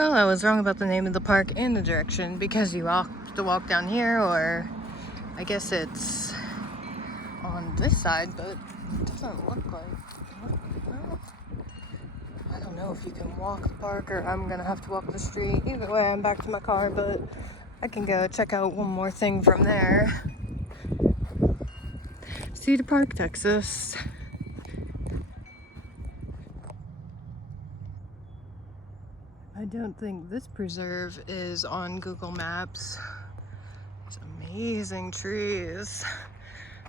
Well, I was wrong about the name of the park and the direction because you have to walk down here, or I guess it's on this side, but it doesn't look like. Well, I don't know if you can walk the park or I'm gonna have to walk the street. Either way, I'm back to my car, but I can go check out one more thing from there. Cedar Park, Texas. I don't think this preserve is on Google Maps. It's amazing trees.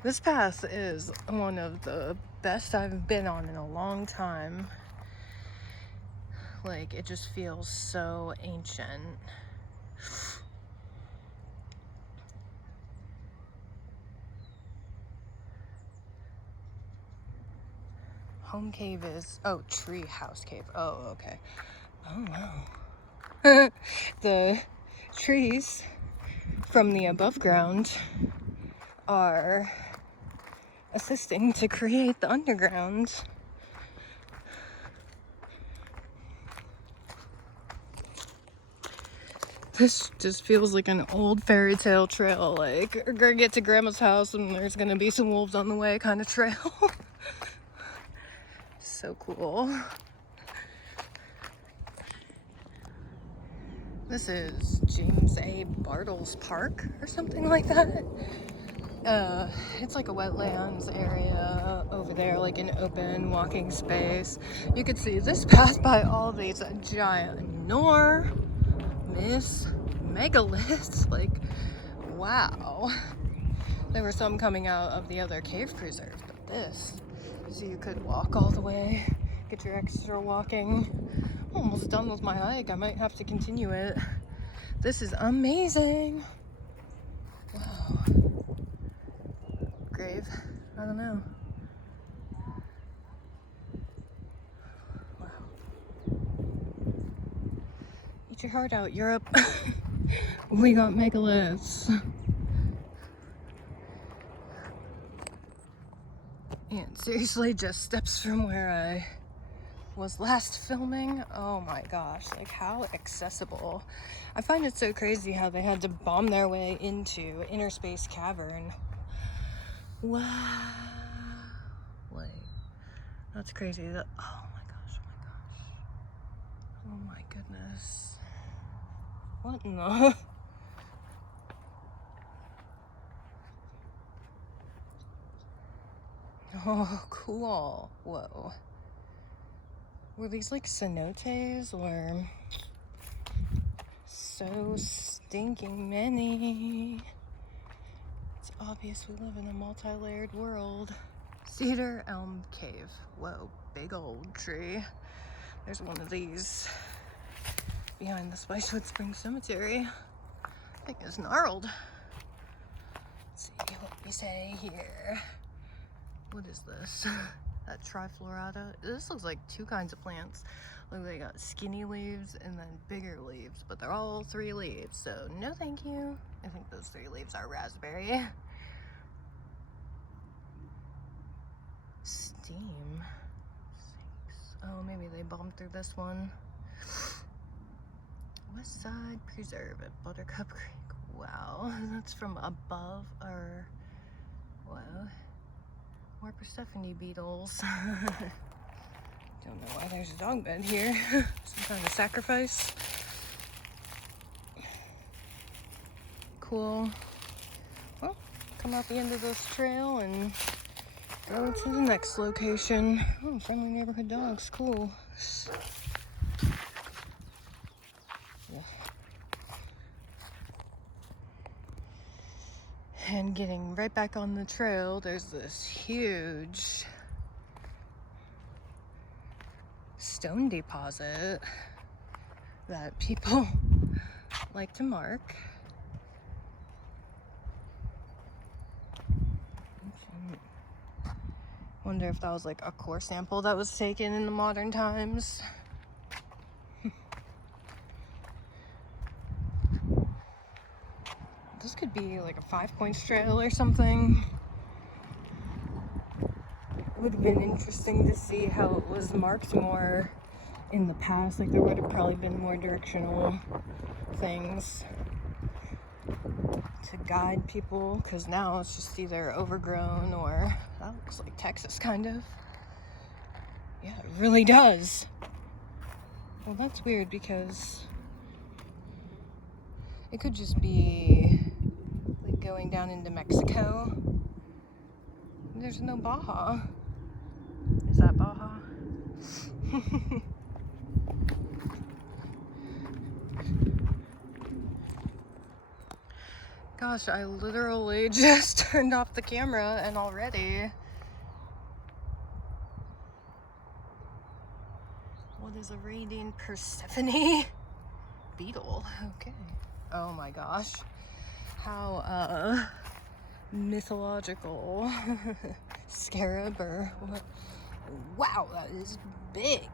This path is one of the best I've been on in a long time. Like, it just feels so ancient. Home cave is, oh, tree house cave. Oh, okay. Oh, wow. The trees from the above ground are assisting to create the underground. This just feels like an old fairy tale trail, like we're gonna get to grandma's house and there's gonna be some wolves on the way kind of trail. So cool. This is James A. Bartles Park or something like that. It's like a wetlands area over there, like an open walking space. You could see this path by all these giant enormous megaliths. Like, wow. There were some coming out of the other cave preserve, but this, so you could walk all the way, get your extra walking. Almost done with my hike. I might have to continue it. This is amazing. Wow. Grave? I don't know. Wow. Eat your heart out, Europe. We got megaliths. And seriously, just steps from where I was last filming. Oh my gosh, like how accessible. I find it so crazy how they had to bomb their way into Inner Space Cavern. Wow. Like, that's crazy. Oh my gosh, oh my gosh. Oh my goodness. What in the... Oh, cool. Whoa. Were these like cenotes or so stinking many? It's obvious we live in a multi-layered world. Cedar Elm Cave. Whoa, big old tree. There's one of these behind the Spicewood Spring Cemetery. I think it's gnarled. Let's see what we say here. What is this? That triflorata. This looks like two kinds of plants. Look, they got skinny leaves and then bigger leaves, but they're all 3 leaves, so no thank you. I think those 3 leaves are raspberry. Steam. Oh, maybe they bombed through this one. West Side Preserve at Buttercup Creek. Wow, that's from above, or wow. More Persephone beetles. Don't know why there's a dog bed here. Some kind of sacrifice. Cool. Well, come out the end of this trail and go to the next location. Oh, friendly neighborhood dogs. Cool. Yeah. And getting right back on the trail, there's this huge stone deposit that people like to mark. Wonder if that was like a core sample that was taken in the modern times. This could be like a 5 Points trail or something. It would have been interesting to see how it was marked more in the past, like there would have probably been more directional things to guide people, because now it's just either overgrown or that looks like Texas kind of. Yeah, it really does. Well, that's weird because it could just be like going down into Mexico. There's no Baja. Is that Baja? Gosh, I literally just turned off the camera and already. What is a radiant Persephone? Beetle. Okay. Oh my gosh. How mythological. Scarab or what? Wow, that is big.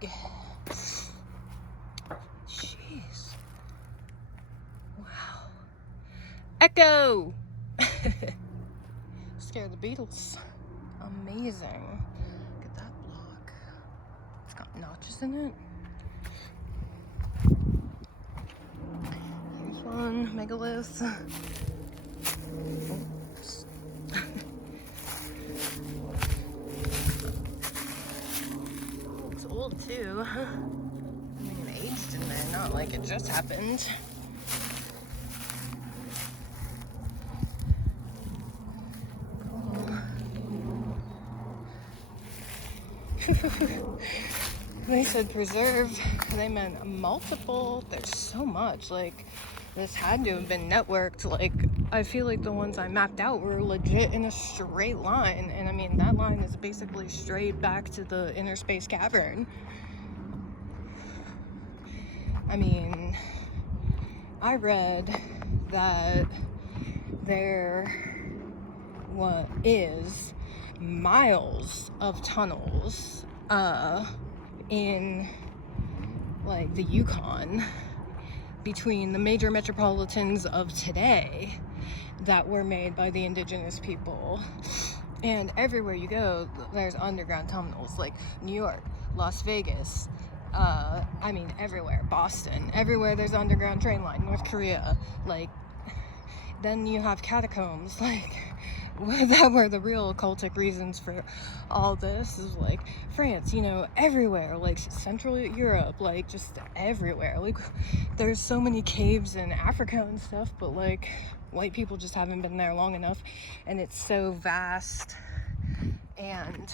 Jeez. Wow. Echo! Scare the beetles. Amazing. Look at that block. It's got notches in it. Here's one megalith. Oops. Oh, it's old too. I mean, it aged in there, not like it just happened. They said preserve, they meant multiple. There's so much. Like, this had to have been networked. Like, I feel like the ones I mapped out were legit in a straight line, and I mean that line is basically straight back to the inner space cavern. I mean, I read that there is miles of tunnels in like the Yukon between the major metropolitans of today that were made by the indigenous people. And everywhere you go, there's underground tunnels, like New York, Las Vegas, I mean everywhere, Boston, everywhere there's an underground train line, North Korea, like, then you have catacombs, like, that were the real occultic reasons for all this, is like France, you know, everywhere, like Central Europe, like just everywhere. Like, there's so many caves in Africa and stuff, but like white people just haven't been there long enough, and it's so vast. And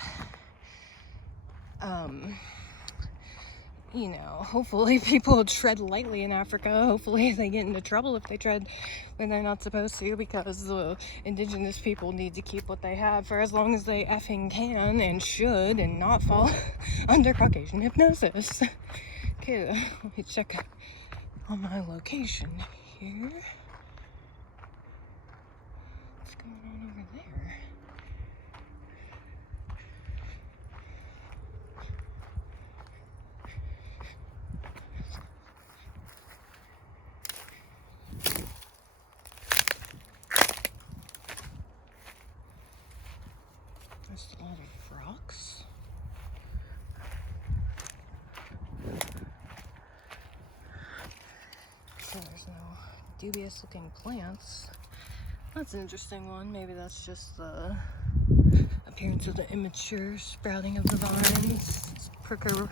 you know, hopefully people tread lightly in Africa. Hopefully they get into trouble if they tread when they're not supposed to, because the indigenous people need to keep what they have for as long as they effing can and should, and not fall under Caucasian hypnosis. Okay, let me check on my location here. What's going on over there? There's a lot of rocks. So there's no dubious looking plants. That's an interesting one. Maybe that's just the appearance of the immature sprouting of the vines. It's pricker.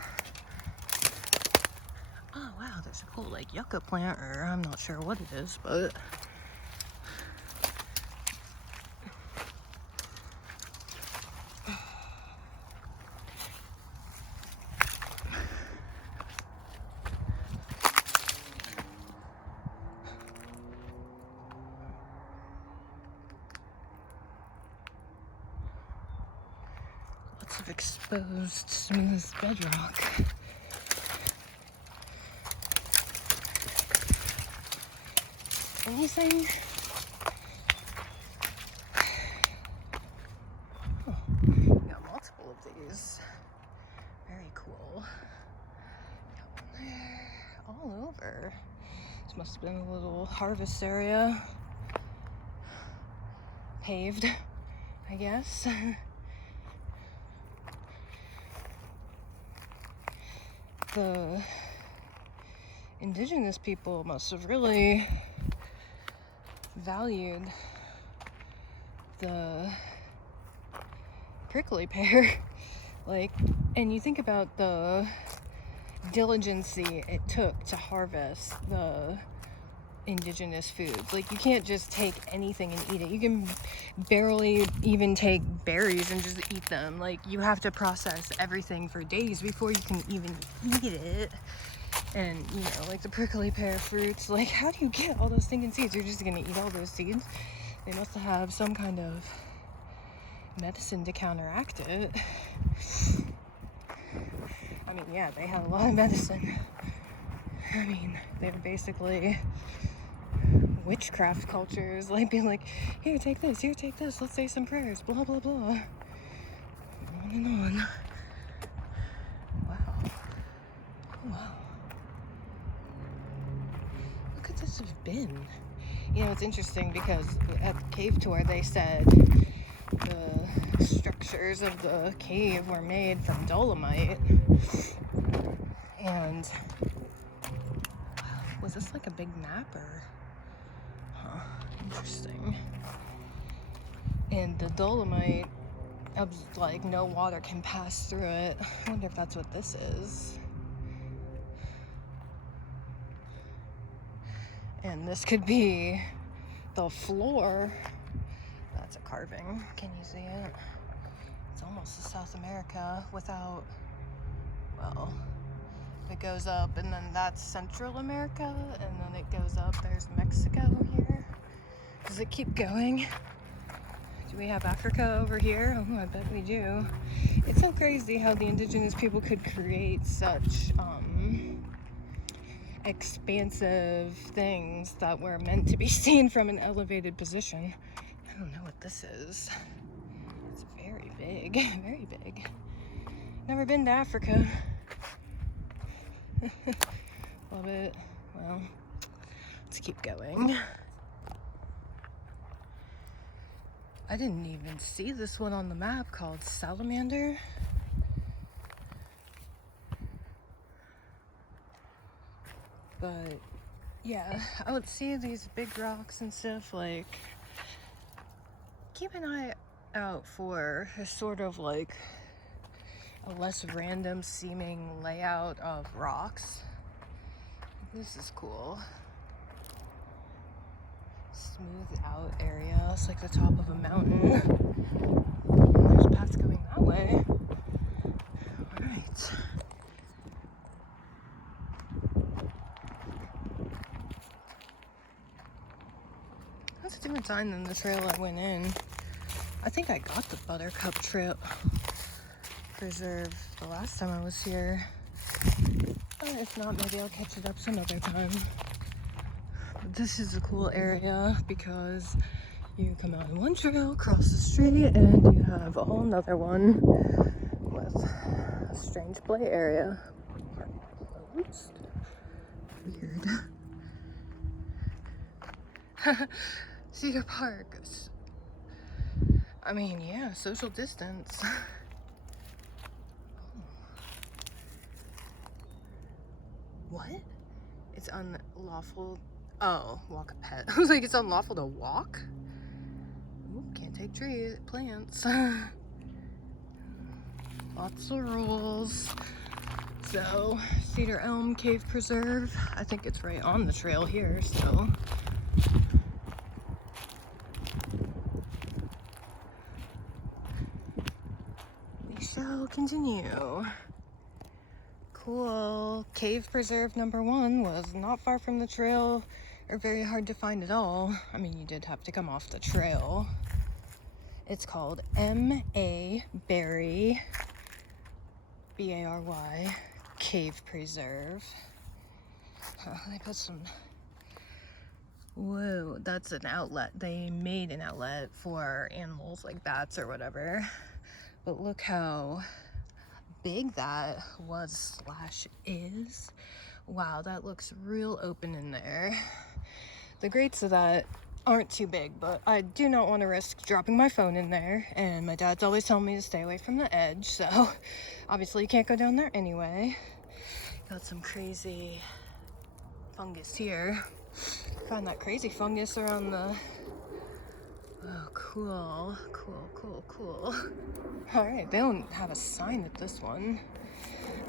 Oh wow, there's a cool like yucca plant, or I'm not sure what it is, but lots of exposed smooth bedrock. Anything? Oh, got multiple of these. Very cool. Got one there. All over. This must have been a little harvest area. Paved, I guess. the indigenous people must have really valued the prickly pear. Like, and you think about the diligency it took to harvest the indigenous foods. Like, you can't just take anything and eat it. You can barely even take berries and just eat them. Like, you have to process everything for days before you can even eat it. And, you know, like the prickly pear fruits, like, how do you get all those stinking seeds? You're just gonna eat all those seeds? They must have some kind of medicine to counteract it. I mean, yeah, they had a lot of medicine. I mean, they were basically witchcraft cultures, like being like, here, take this, let's say some prayers, blah, blah, blah. On and on. Wow. Oh, wow. What could this have been? You know, it's interesting because at the cave tour they said the structures of the cave were made from dolomite. And was this like a big map or? Huh, interesting. And the dolomite, like, no water can pass through it. I wonder if that's what this is. And this could be the floor. That's a carving. Can you see it? It's almost a South America without, well, it goes up and then that's Central America and then it goes up. There's Mexico here. Does it keep going? Do we have Africa over here? Oh, I bet we do. It's so crazy how the indigenous people could create such expansive things that were meant to be seen from an elevated position. I don't know what this is. It's very big, very big. Never been to Africa. Love it. Well, let's keep going. I didn't even see this one on the map called Salamander. But yeah, I would see these big rocks and stuff, like, keep an eye out for a sort of like a less random seeming layout of rocks. This is cool. Smooth out area. It's like the top of a mountain. There's paths going that way. Alright. That's a different sign than the trail I went in. I think I got the Buttercup Trail Preserve the last time I was here. If not, maybe I'll catch it up some other time. This is a cool area because you come out on one trail, cross the street, and you have a whole nother one with a strange play area. Closed? Weird. Cedar Park. I mean, yeah, social distance. What? It's unlawful. Oh, walk a pet. I was like, it's unlawful to walk? Ooh, can't take trees, plants. Lots of rules. So, Cedar Elm Cave Preserve. I think it's right on the trail here, so. We shall continue. Cool. Cave Preserve number 1 was not far from the trail or very hard to find at all. I mean, you did have to come off the trail. It's called M.A. Barry, B-A-R-Y, Cave Preserve. They put some... Whoa, that's an outlet. They made an outlet for animals like bats or whatever. But look how big that was / is. Wow, that looks real open in there. The grates of that aren't too big, but I do not want to risk dropping my phone in there, and my dad's always telling me to stay away from the edge, so obviously you can't go down there anyway. Got some crazy fungus here. Found that crazy fungus around the... Oh, cool. Alright, they don't have a sign at this one.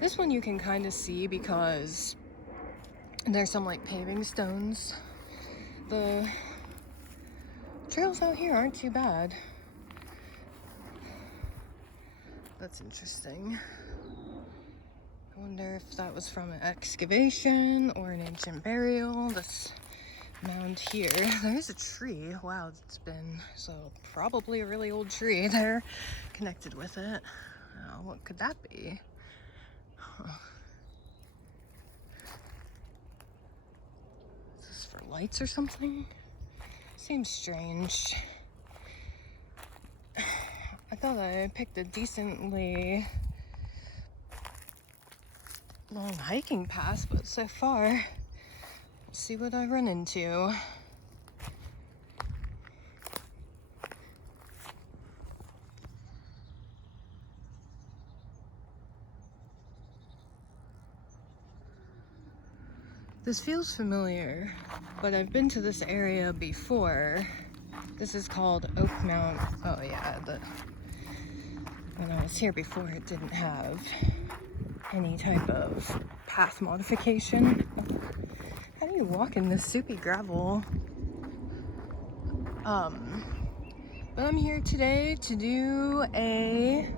This one you can kind of see because there's some like paving stones. The trails out here aren't too bad. That's interesting. I wonder if that was from an excavation or an ancient burial. This mound here, there's a tree. Wow, it's been, so probably a really old tree there connected with it. What could that be? Huh. Is this for lights or something? Seems strange. I thought I picked a decently long hiking path, but so far, let's see what I run into. This feels familiar, but I've been to this area before. This is called Oak Mount. Oh yeah, when I was here before, it didn't have any type of path modification. How do you walk in this soupy gravel? But I'm here today to do a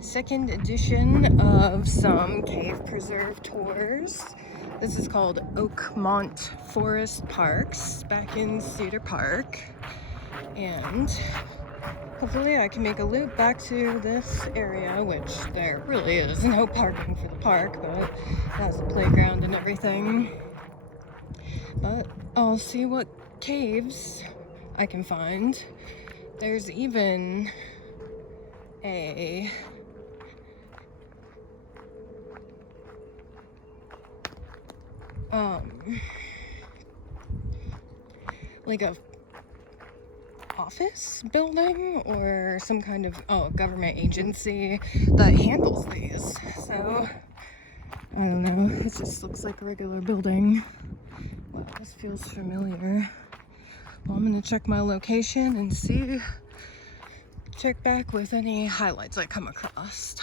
second edition of some cave preserve tours. This is called Oakmont Forest Parks back in Cedar Park, and hopefully I can make a loop back to this area, which there really is no parking for the park, but it has a playground and everything. But I'll see what caves I can find. There's even a like a office building or some kind of government agency that handles these. So I don't know, it just looks like a regular building. Wow, this feels familiar. Well, I'm gonna check my location and check back with any highlights I come across.